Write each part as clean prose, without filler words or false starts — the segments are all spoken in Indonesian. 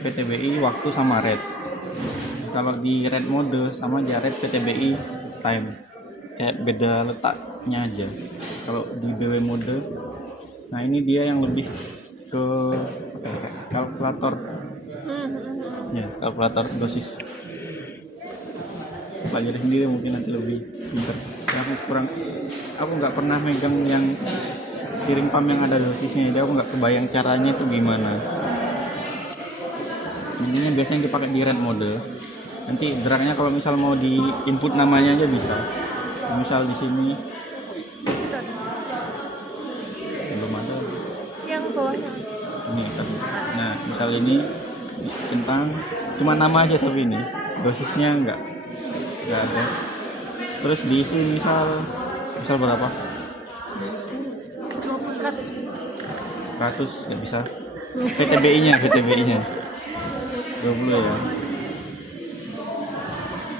VTBI waktu sama red. Kalau di red mode sama aja red VTBI time, kayak beda letaknya aja. Kalau di BW mode, nah ini dia yang lebih ke kalkulator ya, kalkulator dosis. Pelajari sendiri mungkin nanti lebih pinter ya, aku nggak pernah megang yang kirim pam yang ada dosisnya, jadi aku nggak kebayang caranya itu gimana. Intinya biasanya dipakai di red mode. Nanti geraknya kalau misal mau di input namanya aja bisa. Misal di sini belum ada. Yang bawahnya. Ini kan. Nah, misal ini centang cuma nama aja, tapi ini dosisnya nggak ada. Terus diisi misal berapa? 100 nggak bisa. VTBI-nya 20 ya.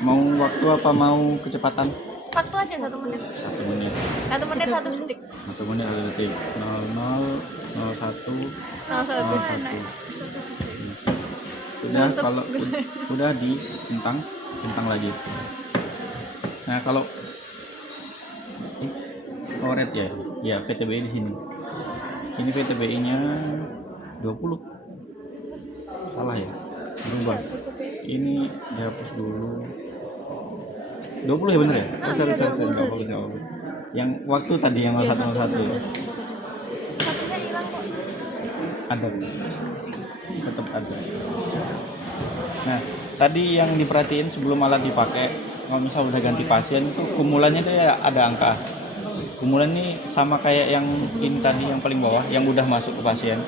Mau waktu apa mau kecepatan? Waktu aja 1 menit. 1 menit. 1 menit 1 detik. 1 menit 1 detik. 00 01 01. Udah, kalau udah di centang lagi. Nah, kalau red ya. Ya, VTBI di sini. Ini VTBI-nya 20. Salah ya? Berubah. Ini dihapus dulu. 20 ya, bener ya? Sorry, enggak bagus. Yang waktu tadi yang 0101 ya. Satunya hilang kok. Ada. Tetap ada. Nah, tadi yang diperhatiin sebelum alat dipakai, kalau misal udah ganti pasien itu kumulannya itu ya ada angka. Kumulan ini sama kayak yang ini tadi yang paling bawah yang udah masuk ke pasien.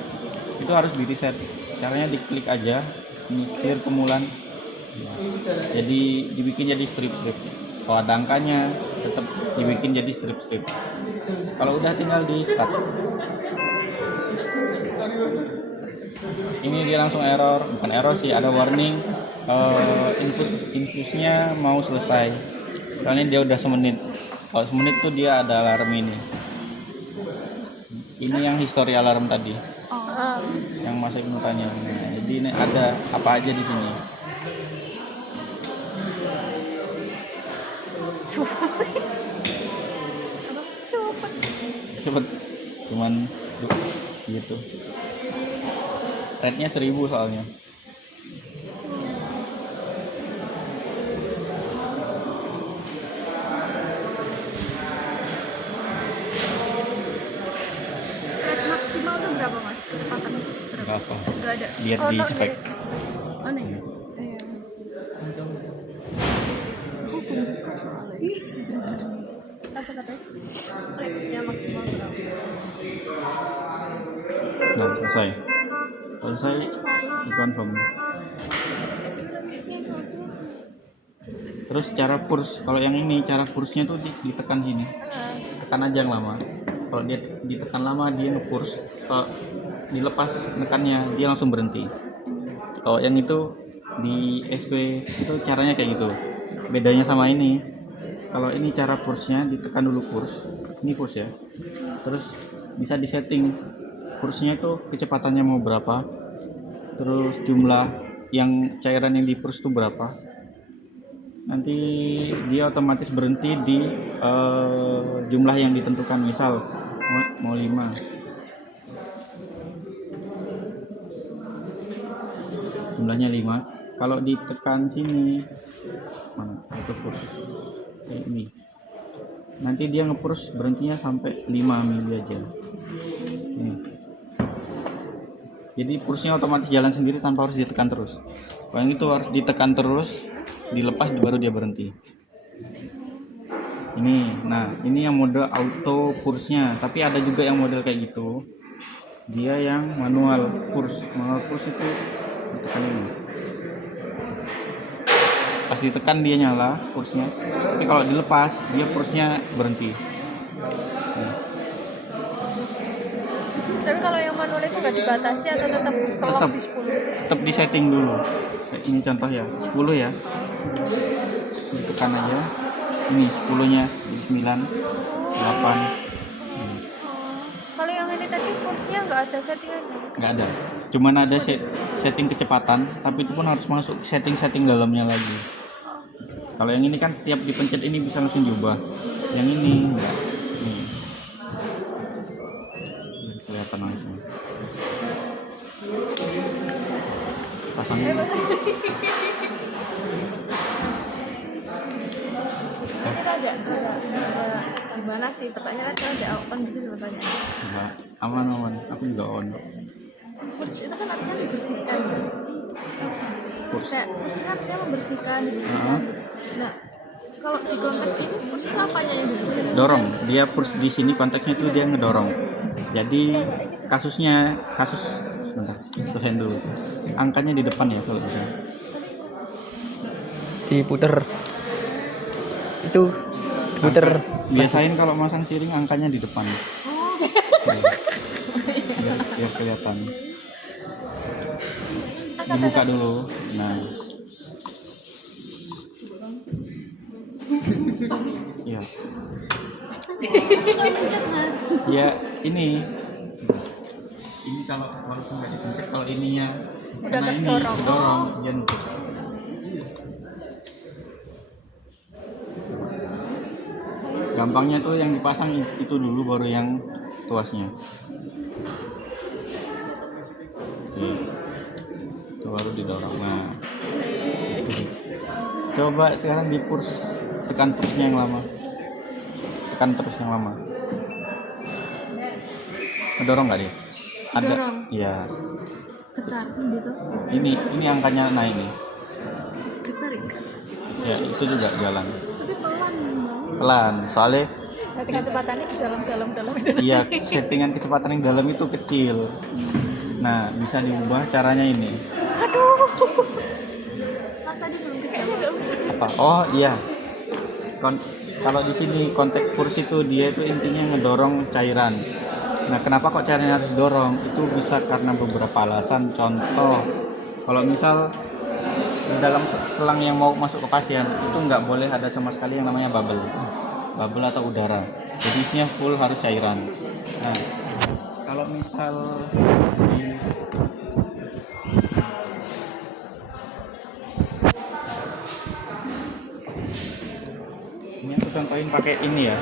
Itu harus di reset. Caranya diklik aja, ini clear kumulan. Jadi dibikin jadi strip-strip. Kalau ada angkanya tetap dibikin jadi strip-strip. Kalau udah tinggal di start. Ini dia langsung error, bukan error sih, ada warning infusnya mau selesai. Soalnya dia udah semenit. Kalau semenit tuh dia ada alarm ini. Ini yang history alarm tadi. Yang Mas Ibnu tanya. Nah, jadi ini ada apa aja di sini. Cepet. Cuman gitu. Rate-nya 1000 soalnya. Rate maksimal tuh berapa, Mas? Kecepatan Berapa? Enggak ada. Lihat di spek. Oh, nih. Iya. Aku belum buka soalnya. Apa katanya? Rate-nya maksimal berapa? Nah, selesai di confirm. Terus cara push, kalau yang ini cara pushnya tuh ditekan sini, tekan aja yang lama. Kalau dia ditekan lama dia nge-push, kalau dilepas nekannya dia langsung berhenti. Kalau yang itu di SP itu caranya kayak gitu. Bedanya sama ini, kalau ini cara pushnya ditekan dulu push, ini push ya. Terus bisa disetting pushnya itu kecepatannya mau berapa, terus jumlah yang cairan yang di-push itu berapa. Nanti dia otomatis berhenti di jumlah yang ditentukan, misal mau 5. Jumlahnya 5. Kalau ditekan sini mana itu push ini, nanti dia nge-push berhentinya sampai 5 mili aja. Ini. Jadi pushnya otomatis jalan sendiri tanpa harus ditekan terus. Kalau yang itu harus ditekan terus, dilepas baru dia berhenti. Ini, nah ini yang mode auto pushnya. Tapi ada juga yang model kayak gitu. Dia yang manual push. Manual push itu ditekan ini. Pas ditekan dia nyala pushnya. Tapi kalau dilepas dia pushnya berhenti. Nah. Tapi kalau yang manual itu nggak dibatasi atau tetap kelok di 10? Tetap di setting dulu. Ini contoh ya, 10 ya. Ditekan aja. Ini 10-nya di 9, 8. Kalau yang ini tadi kursnya nggak ada settingannya. Nggak ada, cuman ada setting kecepatan, tapi itu pun harus masuk setting dalamnya lagi. Kalau yang ini kan tiap dipencet ini bisa langsung diubah, yang ini enggak. Nih. Kelihatan langsung. Pasang ini. Ada gimana sih pertanyaan kan ada open gitu sebetulnya. Coba aman, aku juga on. Purge itu kan artinya dibersihkan. Purge. Kayak purge kan artinya membersihkan, dibersihkan. Nah, kalau di konteks ini purge itu apanya yang dibersihkan? Dorong, dia purge di sini konteksnya itu dia ngedorong. Jadi kasus sebentar, selesai dulu. Angkanya di depan ya kalau bisa. Diputer. Itu puter. Biasain kalau masang siring angkanya di depan. Biar kelihatan. Dibuka dulu. Nah. Ya. Ya, ini kalau walaupun nggak dipencet, kalau ininya Udah karena ini kedorong. kedorong, dia nutup. Gampangnya tuh yang dipasang itu dulu, baru yang tuasnya. Oke. Itu baru didorong. Nah. Coba sekarang di push, tekan pushnya yang lama. Tekan terus yang lama. Ngedorong nggak dia? Ada. Dorong. Iya. Getar gitu. Ini angkanya naik nih. Ditarik. Ya, itu juga jalan. Tapi pelan. Pelan, soalnya Setting kecepatannya di dalam itu. iya settingan kecepatan yang dalam itu kecil. Nah, bisa diubah caranya ini. Aduh. Mas tadi belum kejauhan nggak bisa. Apa? Oh iya. Kalau di sini konteks purge itu dia itu intinya ngedorong cairan. Nah, kenapa kok cairannya harus dorong? Itu bisa karena beberapa alasan. Contoh, kalau misal di dalam selang yang mau masuk ke pasien itu nggak boleh ada sama sekali yang namanya bubble atau udara. Jadi isinya full harus cairan. Nah, kalau misal ini aku contohin pakai ini ya.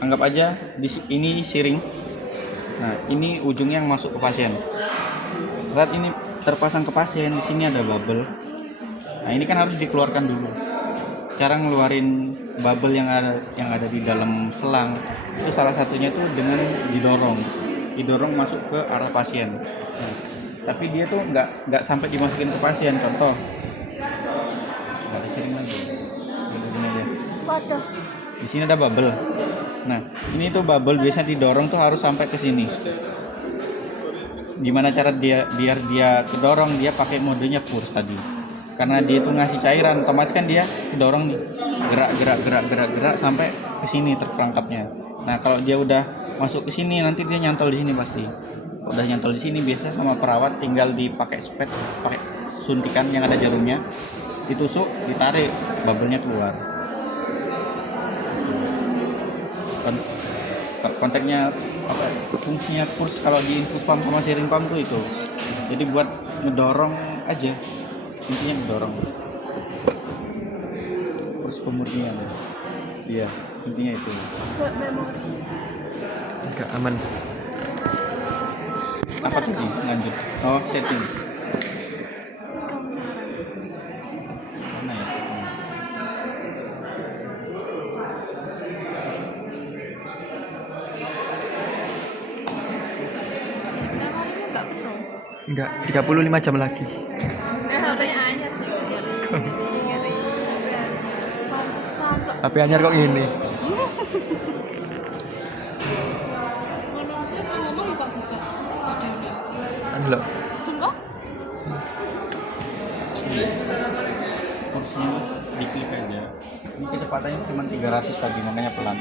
Anggap aja ini siring. Nah, ini ujungnya yang masuk ke pasien. Saat ini terpasang ke pasien, di sini ada bubble. Nah, ini kan harus dikeluarkan dulu. Cara ngeluarin bubble yang ada di dalam selang itu salah satunya tuh dengan didorong masuk ke arah pasien. Nah, tapi dia tuh nggak sampai dimasukin ke pasien. Contoh, nggak ada siring lagi. Ini aja. Waduh. Di sini ada bubble. Nah, ini tuh bubble biasanya didorong tuh harus sampai ke sini. Gimana cara biar dia kedorong? Dia pakai modenya purge tadi. Karena dia tuh ngasih cairan, otomatis kan dia kedorong nih. Gerak sampai ke sini terperangkapnya. Nah, kalau dia udah masuk ke sini nanti dia nyantol di sini pasti. Kalau udah nyantol di sini biasanya sama perawat tinggal dipakai spet, pakai suntikan yang ada jarumnya. Ditusuk, ditarik, bubble-nya keluar. Kontaknya apa, fungsinya purge kalau di infus pump sama siring pump tuh itu, jadi buat ngedorong aja, intinya ngedorong purge pemurnian ya. Iya, intinya itu. Buat memori. Enggak aman. Apa tadi lanjut? Oh, setting mana ya setting? Memorinya nggak penuh. Enggak, 35 jam lagi. HP-nya anyar sih. Ngeri. Pantesan kok. HP anyar kok gini. Menurutku kalau ngomong buka-buka videonya. Anu loh. Sumpah? Iya. Purge-nya diklik aja. Ini kecepatannya cuma 300 tadi, makanya pelan.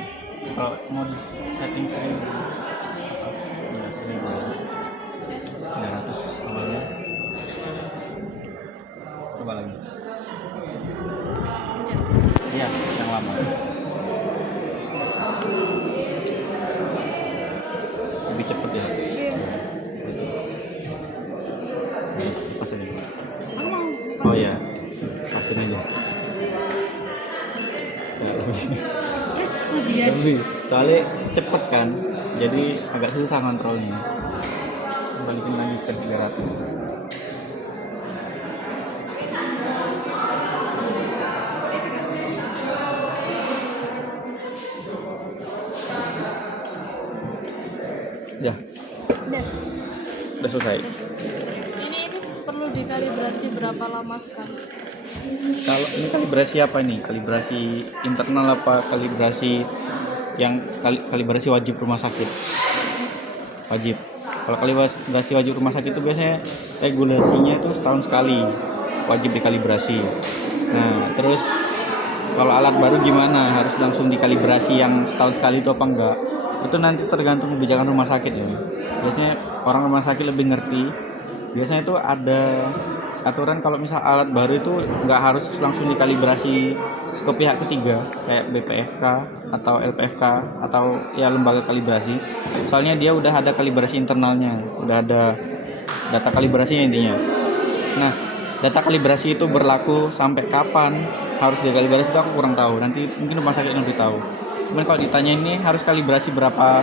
Kalau mau di setting 1000, ya 300 awalnya. Coba lagi. Iya, yang lama. Lebih cepet ya. Iya. Oh ya, pasin aja. Ya, Kemudian lebih. Soalnya cepet kan, jadi agak susah kontrolnya. Balikin lagi ke 300. Ya, udah. udah selesai. Ini perlu dikalibrasi berapa lama sekali? Kalau ini kalibrasi apa nih? Kalibrasi internal apa kalibrasi yang kalibrasi wajib rumah sakit? Wajib. Kalau kalibrasi wajib rumah sakit itu biasanya regulasinya itu setahun sekali wajib dikalibrasi. Nah, terus kalau alat baru gimana? Harus langsung dikalibrasi yang setahun sekali itu apa enggak? Itu nanti tergantung kebijakan rumah sakit ya. Biasanya orang rumah sakit lebih ngerti. Biasanya itu ada aturan kalau misal alat baru itu nggak harus langsung dikalibrasi ke pihak ketiga kayak BPFK atau LPFK atau ya lembaga kalibrasi. Soalnya dia udah ada kalibrasi internalnya, udah ada data kalibrasinya intinya. Nah, data kalibrasi itu berlaku sampai kapan harus dikalibrasi itu aku kurang tahu. Nanti mungkin rumah sakit lebih tahu. Cuman kalau ditanya ini harus kalibrasi berapa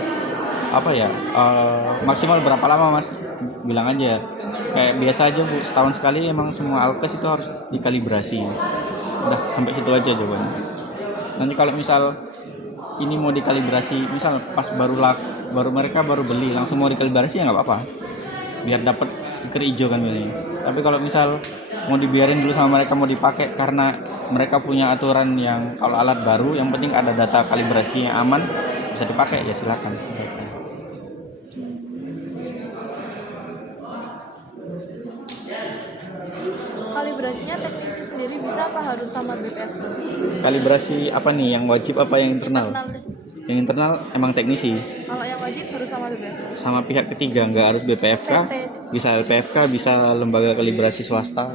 maksimal berapa lama mas? Bilang aja kayak biasa aja bu, setahun sekali emang semua alkes itu harus dikalibrasi. Udah sampai situ aja jawabannya. Nanti kalau misal ini mau dikalibrasi, misal pas baru mereka baru beli langsung mau dikalibrasi ya nggak apa-apa, biar dapat stiker hijau kan biasanya. Tapi kalau misal mau dibiarin dulu sama mereka mau dipakai karena mereka punya aturan yang kalau alat baru yang penting ada data kalibrasi yang aman bisa dipakai ya silakan. Kalibrasinya teknisi sendiri bisa apa harus sama BPF? Kalibrasi apa nih yang wajib apa yang internal? Internal deh. Yang internal emang teknisi Kalau yang wajib harus sama BPF. sama pihak ketiga, nggak harus BPFK, bisa LPFK, bisa lembaga kalibrasi swasta,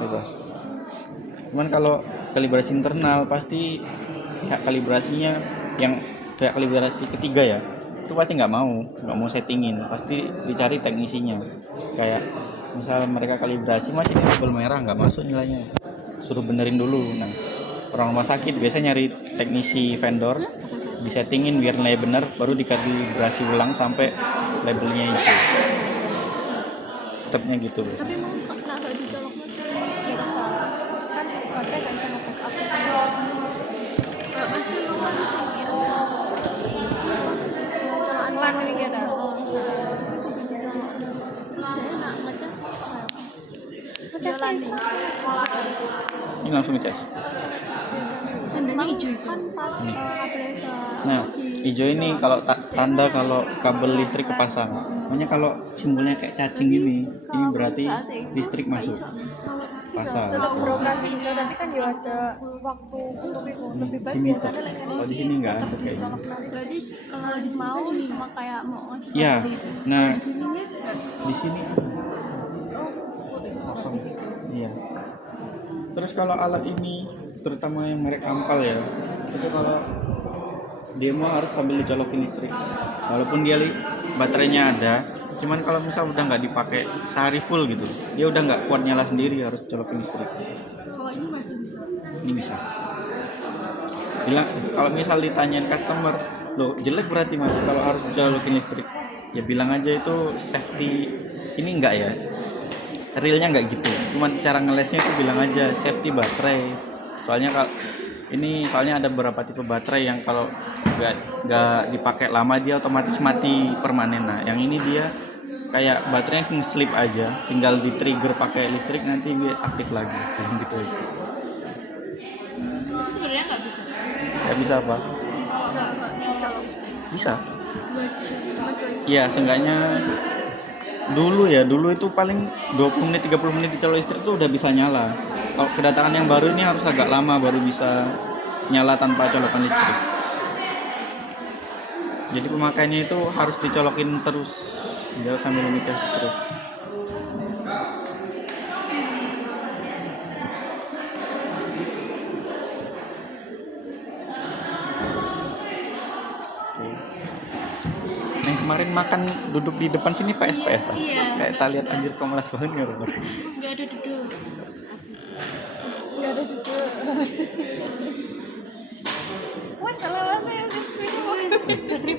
bebas. Cuman kalau kalibrasi internal pasti pihak kalibrasinya yang pihak kalibrasi ketiga ya itu pasti nggak mau settingin, pasti dicari teknisinya. Kayak misal mereka kalibrasi masih ini label merah nggak masuk nilainya, suruh benerin dulu. Nah, orang rumah sakit biasa nyari teknisi vendor disettingin biar nilai bener, baru dikalibrasi ulang sampai labelnya itu. Stepnya gitu. Tapi emang kenapa dicolok mas? Ya kan baterai gak bisa nge-back up sama nggak pasti emang kan bisa colokan ini kita enak ngecas ngecas nih Ini langsung ngecas. tandanya hijau itu kan pas Ini. kabelnya ke Nah, hijau ini kalau tanda kalau kabel listrik kepasang. Makanya kalau simbolnya kayak cacing gini, ini berarti listrik masuk. Pasang. tetap beroperasi bisa tapi kan dia ada waktu untuk itu lebih baik Sini, biasanya lagi kalau di sini nggak ada kayak gini. berarti kalau di mau cuma kayak mau ngasih Ya, tahu gitu. nah Di sininya di sini kosong. Iya. Terus kalau alat ini, terutama yang merek ampal ya, itu kalau demo harus sambil dicolokin listrik. Walaupun dia baterainya ada, cuman kalau misal udah nggak dipakai sehari full gitu, dia udah nggak kuat nyala sendiri, harus colokin listrik. kalau ini masih bisa Ini bisa. Bilang kalau misal ditanyain customer, loh jelek berarti mas kalau harus colokin listrik, ya bilang aja itu safety. Ini enggak ya, realnya nggak gitu, cuman cara ngelesnya itu bilang aja safety baterai. Soalnya kalau ini ada beberapa tipe baterai yang kalau nggak dipakai lama dia otomatis mati permanen. Nah yang ini dia kayak baterainya nge-slip aja, tinggal di trigger pakai listrik nanti dia aktif lagi, gitu aja. sebenarnya nggak bisa Nggak bisa apa? kalau nggak dicolok listrik Bisa. cuma Ya seenggaknya dulu itu paling 20 menit 30 menit dicolok listrik itu udah bisa nyala. Kalau kedatangan yang baru ini harus agak lama baru bisa nyala tanpa colokan listrik. Jadi pemakaiannya itu harus dicolokin terus, dia sambil ngecas terus. Yang kemarin makan duduk di depan sini PS tak? Iya. Kayak tak lihat anjir kok malas banget ya. nggak ada duduk Nggak ada juga. Wes, kalau saya sih,